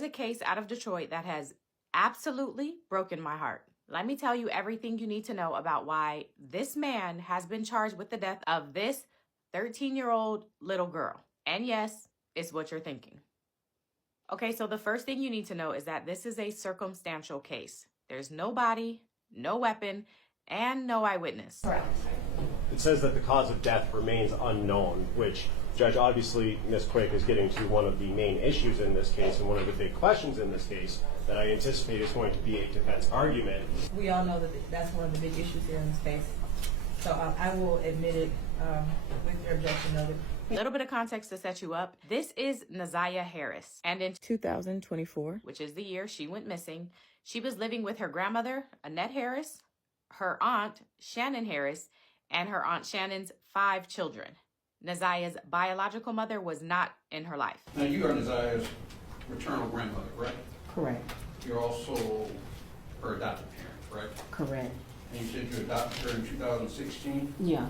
there's a case out of Detroit that has absolutely broken my heart. Let me tell you everything you need to know about why this man has been charged with the death of this 13-year-old little girl. And yes, it's what you're thinking. Okay, so the first thing you need to know is that this is a circumstantial case. There's no body, no weapon, and no eyewitness. Correct. It says that the cause of death remains unknown, which, Judge, obviously Ms. Quake is getting to one of the main issues in this case and one of the big questions in this case that I anticipate is going to be a defense argument. We all know that that's one of the big issues here in this case. So I will admit it with your objection noted. A little bit of context to set you up. This is Naziah Harris. And in 2024, which is the year she went missing, she was living with her grandmother, Annette Harris, her aunt, Shannon Harris, and her aunt Shannon's 5 children. Naziah's biological mother was not in her life. Now, you are Naziah's maternal grandmother, right? Correct. You're also her adopted parent, right? Correct. And you said you adopted her in 2016? Yeah.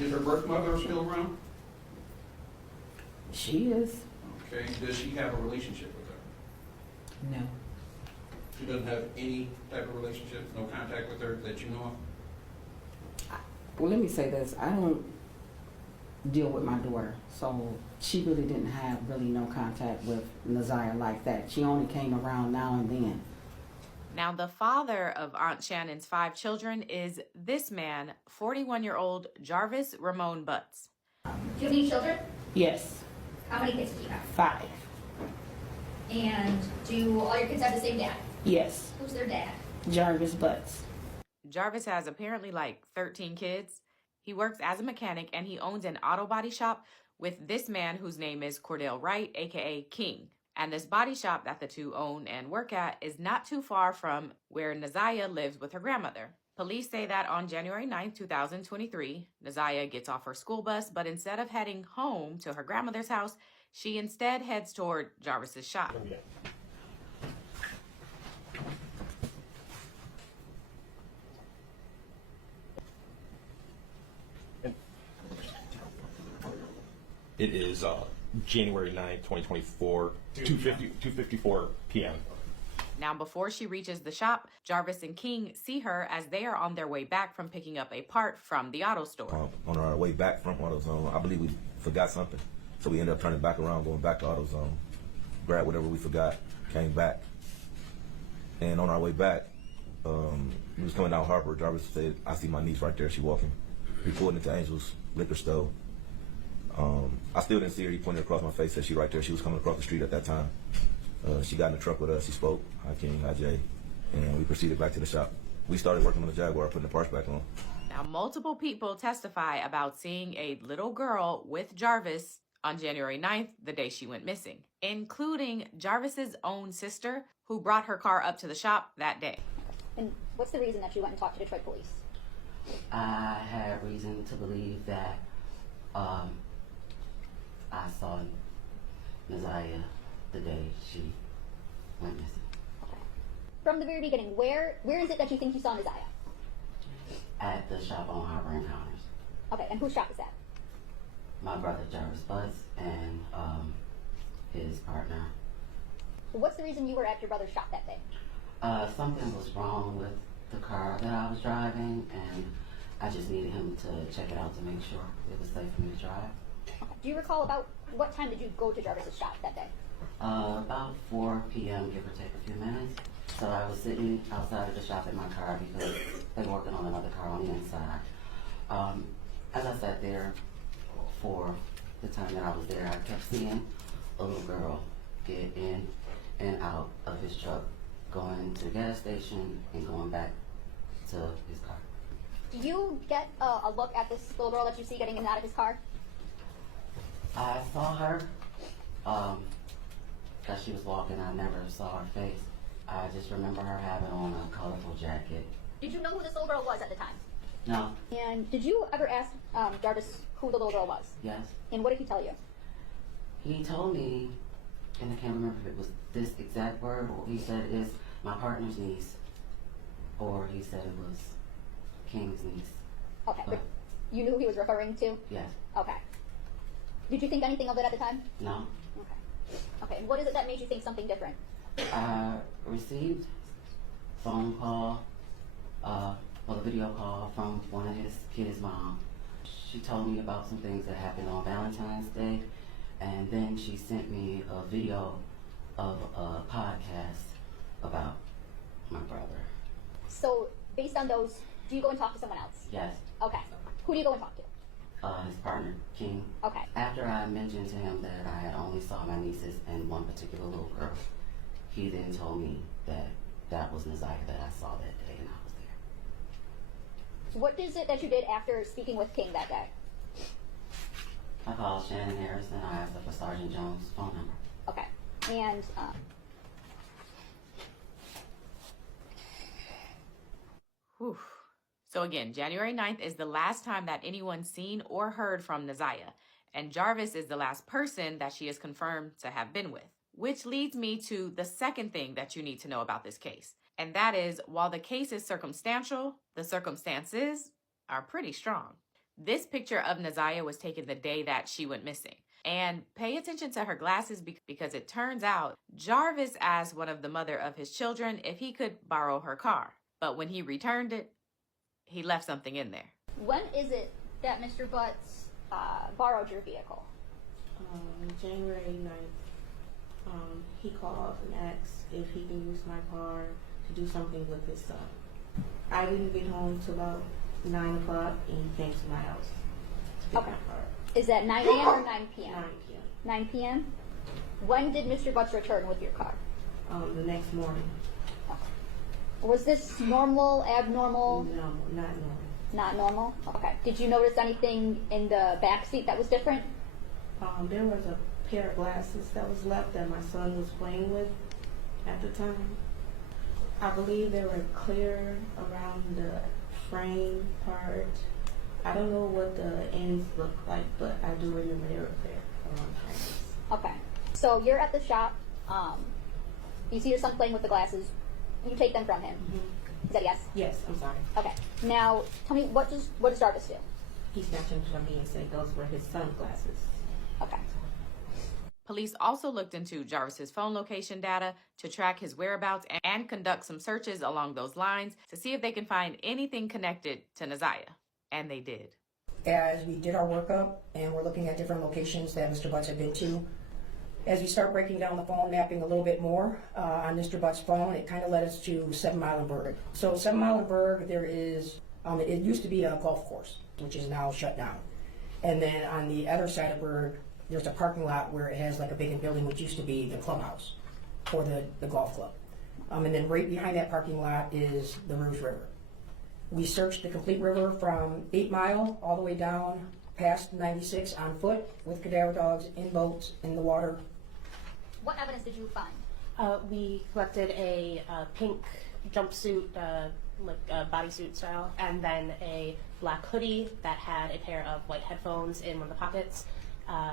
Is her birth mother still around? She is. Okay. Does she have a relationship with her? No. She doesn't have any type of relationship, no contact with her that you know of? Well, let me say this. I don't deal with my daughter, so she really didn't have no contact with Naziah like that. She only came around now and then. Now, the father of Aunt Shannon's 5 children is this man, 41-year-old Jarvis Ramon Butts. Do you have any children? Yes. How many kids do you have? 5. And do all your kids have the same dad? Yes. Who's their dad? Jarvis Butts. Jarvis has apparently like 13 kids. He works as a mechanic and he owns an auto body shop with this man whose name is Cordell Wright, aka King. And this body shop that the two own and work at is not too far from where Naziah lives with her grandmother. Police say that on January 9th, 2023, Naziah gets off her school bus, but instead of heading home to her grandmother's house, she instead heads toward Jarvis's shop. It is January 9th, 2024, 2:54 p.m. Now, before she reaches the shop, Jarvis and King see her as they are on their way back from picking up a part from the auto store. On our way back from AutoZone, I believe we forgot something. So we ended up turning back around, going back to AutoZone, grabbed whatever we forgot, came back. And on our way back, we was coming down Harper. Jarvis said, "I see my niece right there. She walking." We pulled into Angel's liquor store. I still didn't see her. He pointed across my face, said she right there. She was coming across the street at that time. She got in the truck with us. She spoke, hi King, hi Jay, and we proceeded back to the shop. We started working on the Jaguar, putting the parts back on. Now, multiple people testify about seeing a little girl with Jarvis on January 9th, the day she went missing, including Jarvis's own sister, who brought her car up to the shop that day. And what's the reason that you went and talked to Detroit police? I had reason to believe that I saw Naziah the day she went missing. Okay. From the very beginning, where is it that you think you saw Naziah? At the shop on Harbor Encounters. Okay, and whose shop is that? My brother Jarvis Butts and his partner. What's the reason you were at your brother's shop that day? Something was wrong with the car that I was driving, and I just needed him to check it out to make sure it was safe for me to drive. Okay. Do you recall about what time did you go to Jarvis's shop that day? About 4 p.m., give or take a few minutes. So I was sitting outside of the shop in my car because they were working on another car on the inside. As I sat there for the time that I was there, I kept seeing a little girl get in and out of his truck, going to the gas station and going back to his car. Do you get a look at this little girl that you see getting in and out of his car? I saw her as she was walking. I never saw her face. I just remember her having on a colorful jacket. Did you know who this little girl was at the time? No. And did you ever ask Jarvis who the little girl was? Yes. And what did he tell you? He told me, and I can't remember if it was this exact word, or he said it's my partner's niece, or he said it was King's niece. Okay, but you knew who he was referring to? Yes. Okay. Did you think anything of it at the time? No. Okay. Okay, and what is it that made you think something different? I received phone call, a video call from one of his kids' mom. She told me about some things that happened on Valentine's Day, and then she sent me a video of a podcast about my brother. So, based on those, do you go and talk to someone else? Yes, Okay. Who do you go and talk to? his partner, King. Okay. After I mentioned to him that I had only saw my nieces and one particular little girl, he then told me that that was Neziah that I saw that day, and I was there. What is it that you did after speaking with King that day? I called Shannon Harris and I asked her for Sergeant Jones' phone number. Okay. And, Whew. So again, January 9th is the last time that anyone's seen or heard from Neziah, and Jarvis is the last person that she is confirmed to have been with. Which leads me to the second thing that you need to know about this case, and that is, while the case is circumstantial, the circumstances are pretty strong. This picture of Neziah was taken the day that she went missing. And pay attention to her glasses because it turns out Jarvis asked one of the mother of his children if he could borrow her car. But when he returned it, he left something in there. when is it that Mr. Butts borrowed your vehicle? January 9th. He called and asked if he can use my car to do something with his son. I didn't get home till about 9 o'clock, and he came to my house to pick Okay. my car. Is that 9 a.m. or 9 p.m.? 9 p.m. 9 p.m.? When did Mr. Butts return with your car? The next morning. Was this normal, abnormal? No, not normal. Not normal? Okay. Did you notice anything in the back seat that was different? There was a pair of glasses that was left that my son was playing with at the time. I believe they were clear around the frame part. I don't know what the ends look like, but I do remember they were clear around the frames. Okay. So you're at the shop. You see your son playing with the glasses. You take them from him. Is that yes? Yes, I'm sorry. Okay. Now, tell me, what does Jarvis do? He snatched them from me and said those were his son's glasses. Okay. Police also looked into Jarvis's phone location data to track his whereabouts and conduct some searches along those lines to see if they can find anything connected to Neziah. And they did. As we did our workup and we're looking at different locations that Mr. Butts had been to, as we start breaking down the phone mapping a little bit more on Mr. Butts' phone, it kind of led us to 7 Mile and Berg. So 7 Mile and Berg, there is, it used to be a golf course, which is now shut down. And then on the other side of Berg, there's a parking lot where it has like a vacant building, which used to be the clubhouse for the golf club. And then right behind that parking lot is the Rouge River. We searched the complete river from 8 Mile all the way down past 96 on foot with cadaver dogs, in boats, in the water. What evidence did you find? We collected a pink jumpsuit, like bodysuit style, and then a black hoodie that had a pair of white headphones in one of the pockets,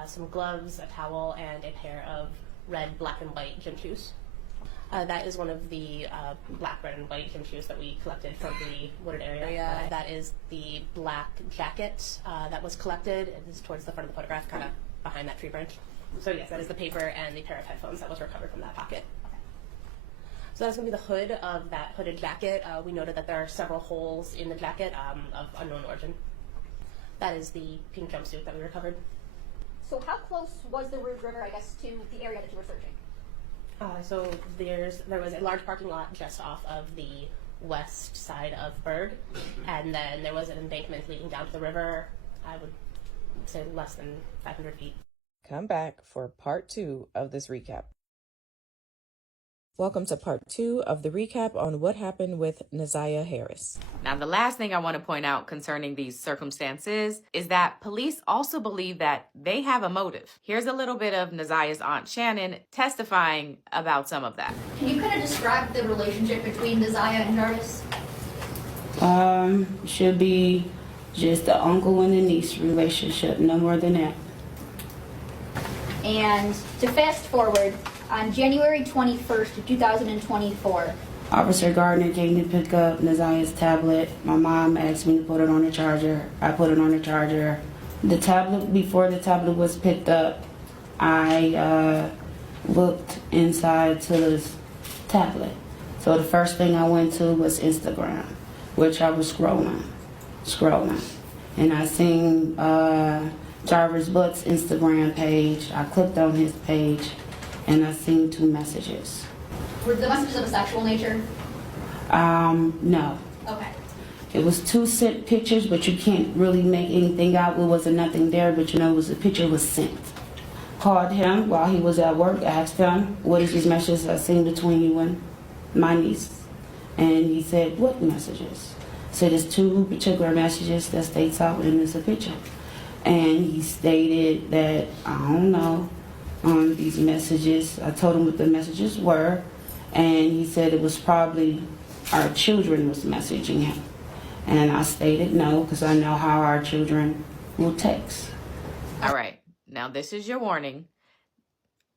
some gloves, a towel, and a pair of red, black, and white gym shoes. That is one of the black, red, and white gym shoes that we collected from the wooded area. That is the black jacket that was collected. It is towards the front of the photograph, kind of behind that tree branch. So yes, that is the paper and the pair of headphones that was recovered from that pocket. So that's going to be the hood of that hooded jacket. We noted that there are several holes in the jacket of unknown origin. That is the pink jumpsuit that we recovered. So how close was the Rouge River, I guess, to the area that you were searching? So there was a large parking lot just off of the west side of Berg, and then there was an embankment leading down to the river. I would say less than 500 feet. Come back for part 2 of this recap. Welcome to part 2 of the recap on what happened with Neziah Harris. Now, the last thing I want to point out concerning these circumstances is that police also believe that they have a motive. Here's a little bit of Neziah's aunt Shannon testifying about some of that. Can you kind of describe the relationship between Neziah and Jarvis? Should be just the uncle and the niece relationship, no more than that. And to fast forward, on January 21st, 2024, Officer Gardner came to pick up Neziah's tablet. My mom asked me to put it on the charger. I put it on the charger. The tablet, before the tablet was picked up, I looked inside to this tablet. So the first thing I went to was Instagram, which I was scrolling. And I seen Jarvis Butt's Instagram page. I clicked on his page and I seen 2 messages. Were the messages of a sexual nature? No. Okay. It was 2 sent pictures, but you can't really make anything out. It wasn't nothing there, but you know, it was a picture was sent. Called him while he was at work, asked him, what is these messages I seen between you and my niece? And he said, what messages? So there's 2 particular messages that states out in this picture. And he stated that, I don't know, these messages, I told him what the messages were, and he said it was probably our children was messaging him. And I stated no, because I know how our children will text. All right, now this is your warning.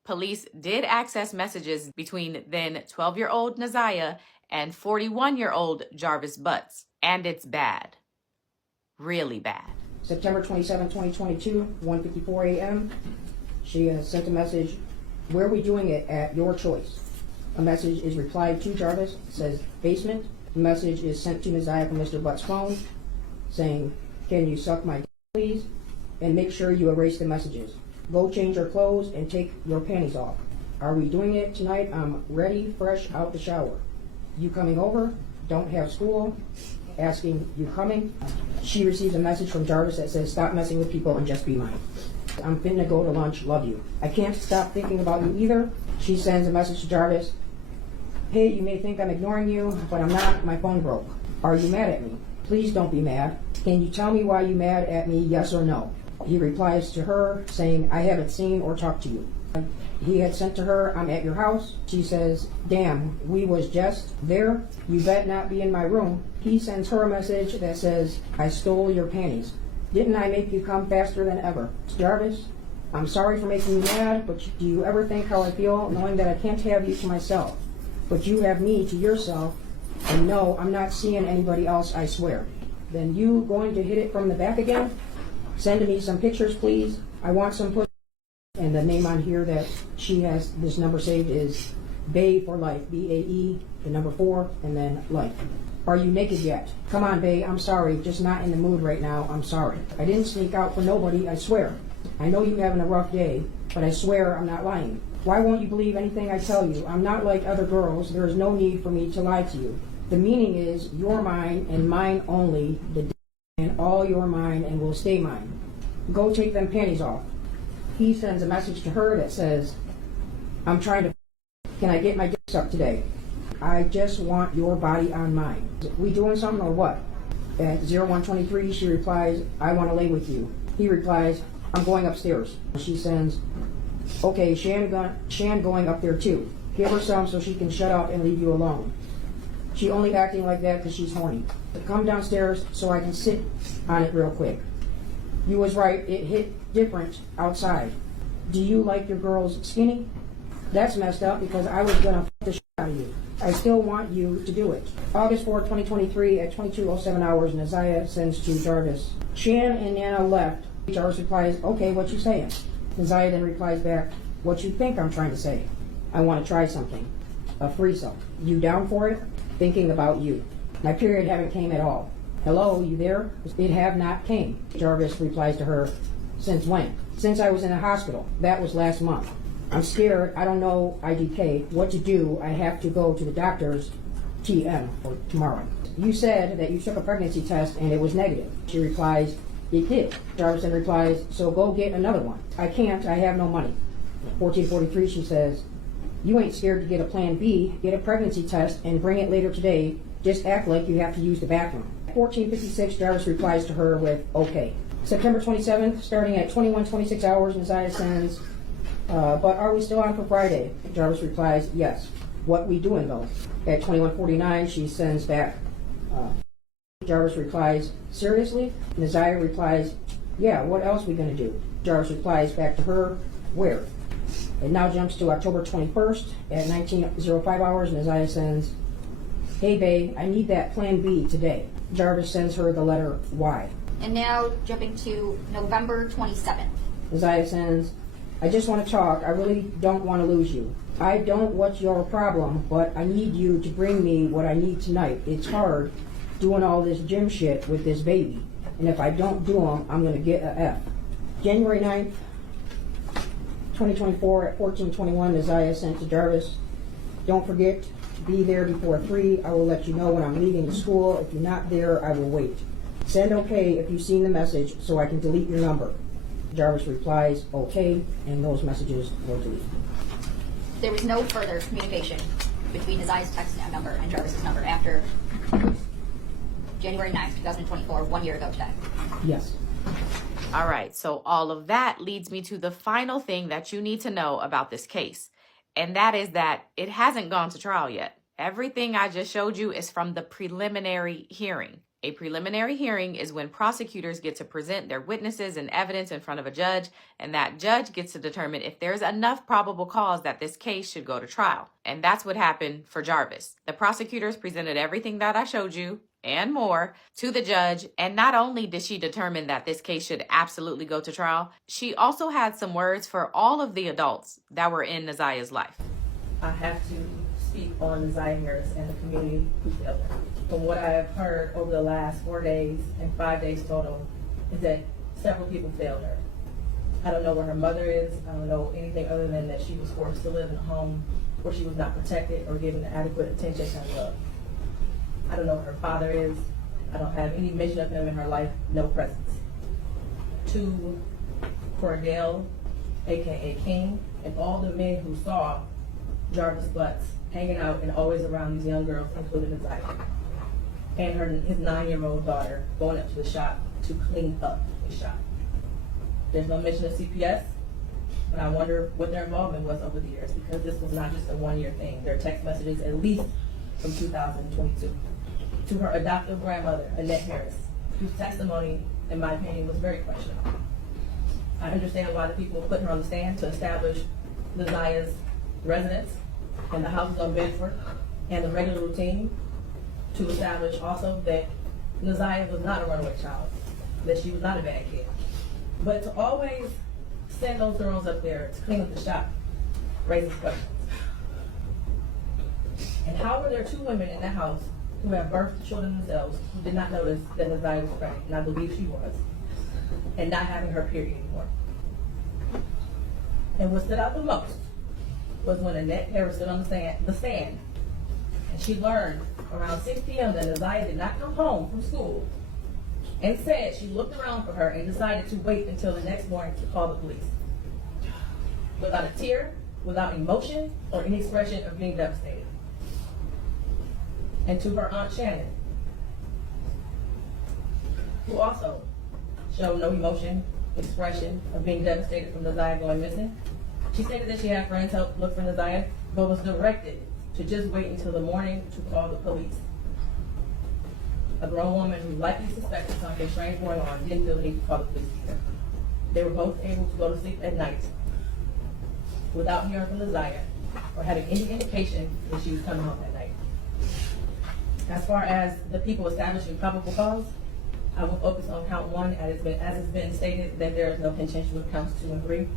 Police did access messages between then 12-year-old Naziah and 41-year-old Jarvis Butts, and it's bad. Really bad. September 27, 2022, 1:54 a.m. She has sent a message, where are we doing it at your choice? A message is replied to Jarvis, says basement. The message is sent to Naziah from Mr. Butt's phone, saying, can you suck my dick, please? And make sure you erase the messages. Go change your clothes and take your panties off. Are we doing it tonight? I'm ready, fresh out the shower. You coming over? Don't have school. Asking, you coming? She receives a message from Jarvis that says, stop messing with people and just be mine. I'm finna go to lunch, love you. I can't stop thinking about you either. She sends a message to Jarvis. Hey, you may think I'm ignoring you, but I'm not. My phone broke. Are you mad at me? Please don't be mad. Can you tell me why you mad at me, yes or no? He replies to her saying, I haven't seen or talked to you. He had sent to her, I'm at your house. She says, damn, we was just there. You bet not be in my room. He sends her a message that says, I stole your panties. Didn't I make you come faster than ever? Jarvis, I'm sorry for making you mad, but do you ever think how I feel knowing that I can't have you to myself? But you have me to yourself, and no, I'm not seeing anybody else, I swear. Then you going to hit it from the back again? Send me some pictures, please. I want some pussy. And the name on here that she has this number saved is Bae for life, B-A-E, the number 4, and then life. Are you naked yet? Come on, Bae, I'm sorry, just not in the mood right now, I'm sorry. I didn't sneak out for nobody, I swear. I know you're having a rough day, but I swear I'm not lying. Why won't you believe anything I tell you? I'm not like other girls, there is no need for me to lie to you. The meaning is, you're mine and mine only, and all you're mine and will stay mine. Go take them panties off. He sends a message to her that says, I'm trying to, can I get my dick sucked today? I just want your body on mine. We doing something or what? At 0123, she replies, I want to lay with you. He replies, I'm going upstairs. She sends, okay, Shan going up there too. Give her some so she can shut up and leave you alone. She only acting like that because she's horny. Come downstairs so I can sit on it real quick. You was right, it hit different outside. Do you like your girls skinny? That's messed up because I was gonna f the shit out of you. I still want you to do it. August 4, 2023 at 22:07 hours, Naziah sends to Jarvis. Shan and Nana left. Jarvis replies, okay, what you saying? Naziah then replies back, what you think I'm trying to say? I want to try something. A threesome. You down for it? Thinking about you. My period haven't came at all. Hello, you there? It have not came. Jarvis replies to her, since when? Since I was in the hospital. That was last month. I'm scared. I don't know IDK. What to do? I have to go to the doctor's TM for tomorrow. You said that you took a pregnancy test and it was negative. She replies, it did. Jarvis then replies, so go get another one. I can't. I have no money. 1443, she says, you ain't scared to get a plan B. Get a pregnancy test and bring it later today. Just act like you have to use the bathroom. 1456, Jarvis replies to her with, okay. September 27th, starting at 21:26 hours, Naziah sends, but are we still on for Friday? Jarvis replies, yes. What we doing though? At 21:49, she sends back, Jarvis replies, seriously? Naziah replies, yeah, what else we gonna do? Jarvis replies back to her, where? It now jumps to October 21st at 19:05 hours, Naziah sends, hey babe, I need that plan B today. Jarvis sends her the letter Y. And now jumping to November 27th. Naziah sends, I just want to talk. I really don't want to lose you. I don't what's your problem, but I need you to bring me what I need tonight. It's hard doing all this gym shit with this baby. And if I don't do them, I'm going to get a F. January 9th, 2024 at 14:21, Isaiah sent to Jarvis, don't forget, be there before 3. I will let you know when I'm leaving the school. If you're not there, I will wait. Send okay if you've seen the message so I can delete your number. Jarvis replies, okay, and those messages were deleted. There was no further communication between Isaiah's text number and Jarvis's number after January 9th, 2024, 1 year ago today. Yes. All right, so all of that leads me to the final thing that you need to know about this case, and that is that it hasn't gone to trial yet. Everything I just showed you is from the preliminary hearing. A preliminary hearing is when prosecutors get to present their witnesses and evidence in front of a judge, and that judge gets to determine if there's enough probable cause that this case should go to trial. And that's what happened for Jarvis. The prosecutors presented everything that I showed you and more to the judge, and not only did she determine that this case should absolutely go to trial, she also had some words for all of the adults that were in Naziah's life. I have to speak on Naziah Harris and the community who failed her. From what I have heard over the last 4 days and 5 days total is that several people failed her. I don't know where her mother is. I don't know anything other than that she was forced to live in a home where she was not protected or given adequate attention and love. I don't know where her father is. I don't have any mention of him in her life, no presence. To Cordell, aka King, and all the men who saw Jarvis Butts hanging out and always around these young girls, including Naziah, and his 9-year-old daughter going up to the shop to clean up the shop. There's no mention of CPS, but I wonder what their involvement was over the years, because this was not just a 1-year thing. There are text messages at least from 2022. To her adoptive grandmother, Annette Harris, whose testimony, in my opinion, was very questionable. I understand why the people put her on the stand to establish Naziah's residence and the houses on Bedford and the regular routine, to establish also that Naziah was not a runaway child, that she was not a bad kid. But to always send those girls up there to clean up the shop raises questions. And how were there 2 women in the house who have birthed children themselves who did not notice that Naziah was pregnant, and I believe she was, and not having her period anymore? And what stood out the most was when Annette Harris stood on the stand, and she learned around 6 p.m. that Naziah did not come home from school, and said she looked around for her and decided to wait until the next morning to call the police. Without a tear, without emotion, or any expression of being devastated. And to her Aunt Shannon, who also showed no emotion, expression of being devastated from Naziah going missing. She stated that she had friends help look for Naziah, but was directed to just wait until the morning to call the police. A grown woman who likely suspected something strange going on didn't feel the need to call the police either. They were both able to go to sleep at night without hearing from Naziah or having any indication that she was coming home that night. As far as the people establishing probable cause, I will focus on count 1 as it's been stated that there is no contention with counts 2 and 3.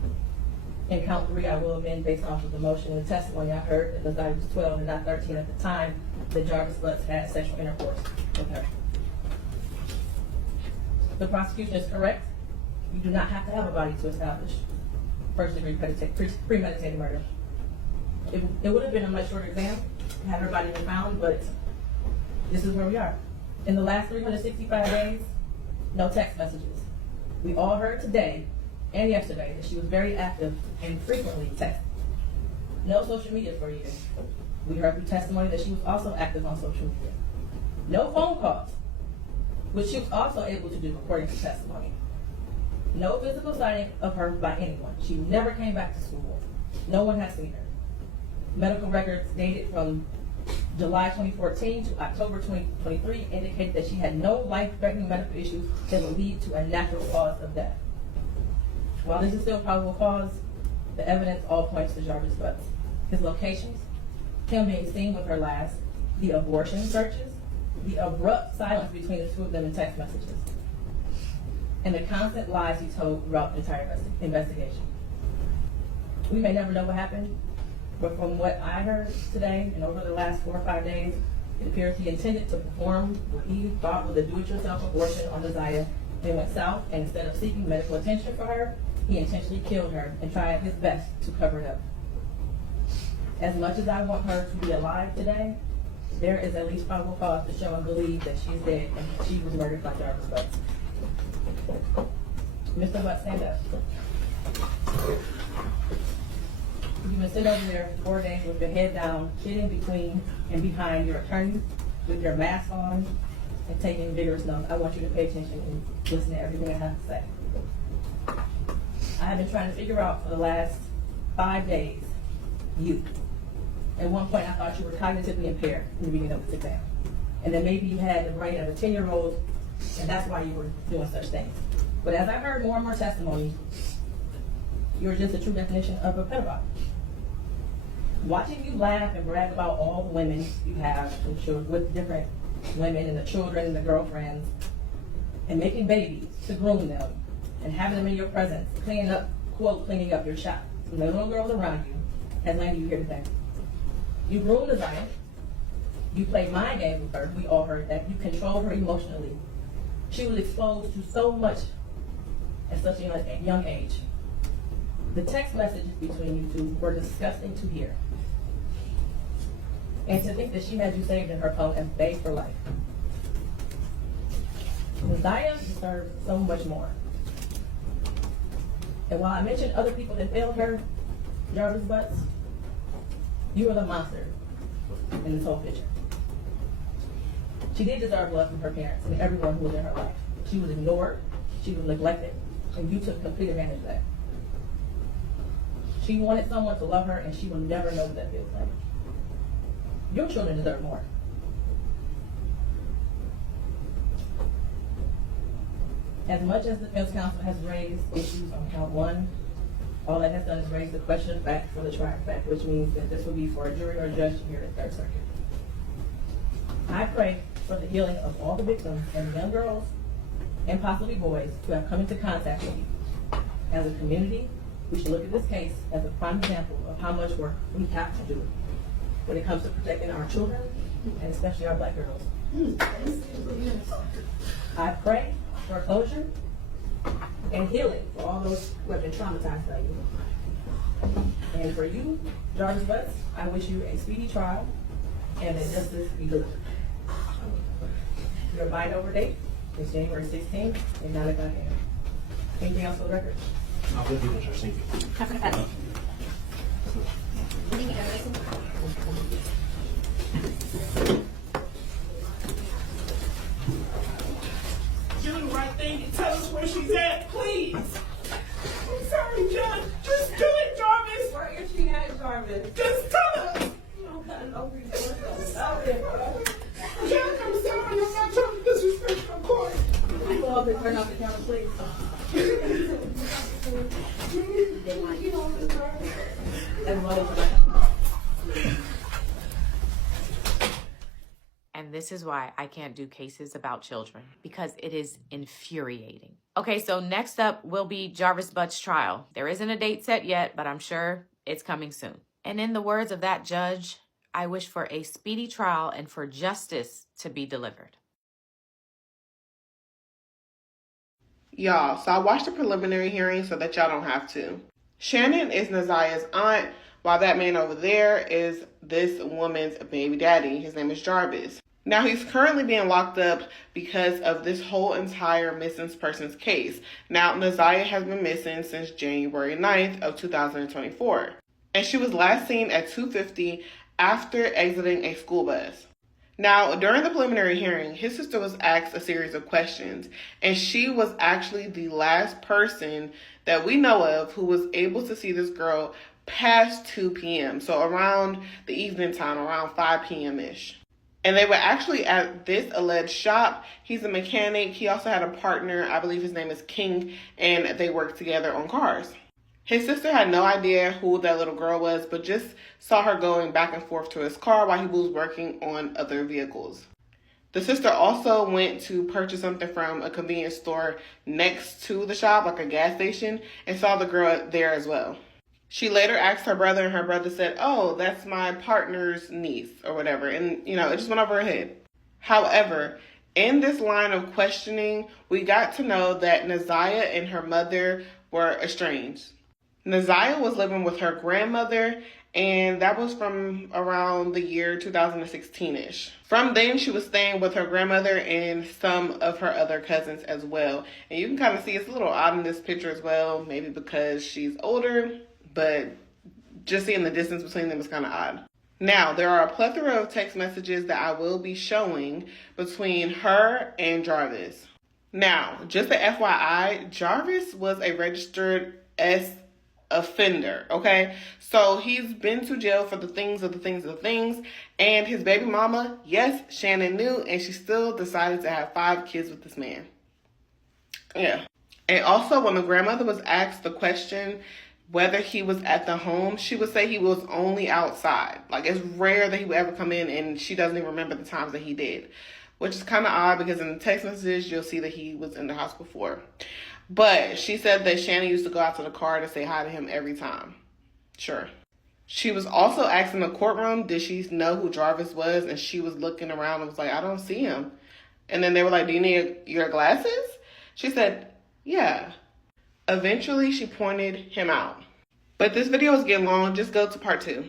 In count 3, I will amend based off of the motion and testimony I heard that Naziah was 12 and not 13 at the time that Jarvis Butts had sexual intercourse with her. The prosecution is correct. You do not have to have a body to establish first-degree premeditated murder. It would have been a much shorter exam had her body been found, but this is where we are. In the last 365 days, no text messages. We all heard today and yesterday that she was very active and frequently texting. No social media for years. We heard through testimony that she was also active on social media. No phone calls, which she was also able to do according to testimony. No physical sighting of her by anyone. She never came back to school. No one has seen her. Medical records dated from July 2014 to October 2023 indicated that she had no life-threatening medical issues that would lead to a natural cause of death. While this is still probable cause, the evidence all points to Jarvis Butts. His locations, him being seen with her last, the abortion searches, the abrupt silence between the 2 of them in text messages, and the constant lies he told throughout the entire investigation. We may never know what happened, but from what I heard today and over the last 4 or 5 days, it appears he intended to perform what he thought was a do-it-yourself abortion on Desire and went south, and instead of seeking medical attention for her, he intentionally killed her and tried his best to cover it up. As much as I want her to be alive today, there is at least probable cause to show and believe that she's dead and she was murdered by Jarvis Butts. Mr. Butts, stand up. You've been sitting over there for 4 days with your head down, sitting between and behind your attorney with your mask on and taking vigorous notes. I want you to pay attention and listen to everything I have to say. I have been trying to figure out for the last 5 days, you. At one point, I thought you were cognitively impaired in the beginning of this exam. And then maybe you had the brain of a 10-year-old, and that's why you were doing such things. But as I heard more and more testimony, you're just a true definition of a pedophile. Watching you laugh and brag about all the women you have with different women and the children and the girlfriends, and making babies to groom them, and having them in your presence, cleaning up your shop, and the little girls around you, has landed you here today. You groomed Desire. You played mind games with her. We all heard that. You controlled her emotionally. She was exposed to so much at such a young age. The text messages between you two were disgusting to hear. And to think that she had you saved in her phone and begged for life. Desire deserves so much more. And while I mentioned other people that failed her, Jarvis Butts, you were the monster in this whole picture. She did deserve love from her parents and everyone who was in her life. She was ignored, she was neglected, and you took complete advantage of that. She wanted someone to love her, and she will never know what that feels like. Your children deserve more. As much as the defense counsel has raised issues on count 1, all that has done is raise the question of fact for the trier of fact, which means that this will be for a jury or a judge to hear at Third Circuit. I pray for the healing of all the victims and the young girls and possibly boys who have come into contact with you. As a community, we should look at this case as a prime example of how much work we have to do when it comes to protecting our children and especially our black girls. I pray for closure and healing for all those who have been traumatized by you. And for you, Jarvis Butts, I wish you a speedy trial and that justice be delivered. Your bind over date is January 16th at 9 o'clock a.m. Anything else for the record? I'll be interesting. Do the right thing and tell us where she's at, please. I'm sorry, John. Just do it, Jarvis. Where is she at, Jarvis? Just tell us. John, I'm sorry. I'm not trying to disrespect your court. People all can turn off the camera, please. And this is why I can't do cases about children, because it is infuriating. Okay, so next up will be Jarvis Butts' trial. There isn't a date set yet, but I'm sure it's coming soon. And in the words of that judge, I wish for a speedy trial and for justice to be delivered. Y'all, so I watched the preliminary hearing so that y'all don't have to. Shannon is Naziah's aunt, while that man over there is this woman's baby daddy. His name is Jarvis. Now, he's currently being locked up because of this whole entire missing persons case. Now, Naziah has been missing since January 9th of 2024. And she was last seen at 2:50 after exiting a school bus. Now, during the preliminary hearing, his sister was asked a series of questions, and she was actually the last person that we know of who was able to see this girl past 2 p.m., so around the evening time, around 5 p.m.-ish. And they were actually at this alleged shop. He's a mechanic. He also had a partner, I believe his name is King, and they worked together on cars. His sister had no idea who that little girl was, but just saw her going back and forth to his car while he was working on other vehicles. The sister also went to purchase something from a convenience store next to the shop, like a gas station, and saw the girl there as well. She later asked her brother, and her brother said, "Oh, that's my partner's niece," or whatever. And, it just went over her head. However, in this line of questioning, we got to know that Neziah and her mother were estranged. Neziah was living with her grandmother, and that was from around the year 2016-ish. From then, she was staying with her grandmother and some of her other cousins as well. And you can kind of see it's a little odd in this picture as well, maybe because she's older, but just seeing the distance between them is kind of odd. Now, there are a plethora of text messages that I will be showing between her and Jarvis. Now, just a FYI, Jarvis was a registered offender, okay? So he's been to jail for the things, and his baby mama, yes, Shannon knew, and she still decided to have 5 kids with this man. Yeah. And also, when the grandmother was asked the question whether he was at the home, she would say he was only outside. Like, it's rare that he would ever come in, and she doesn't even remember the times that he did, which is kind of odd because in the text messages, you'll see that he was in the house before. But she said that Shannon used to go out to the car to say hi to him every time. Sure. She was also asked in the courtroom, did she know who Jarvis was? And she was looking around and was like, I don't see him. And then they were like, do you need your glasses? She said, yeah. Eventually, she pointed him out. But this video is getting long. Just go to part 2.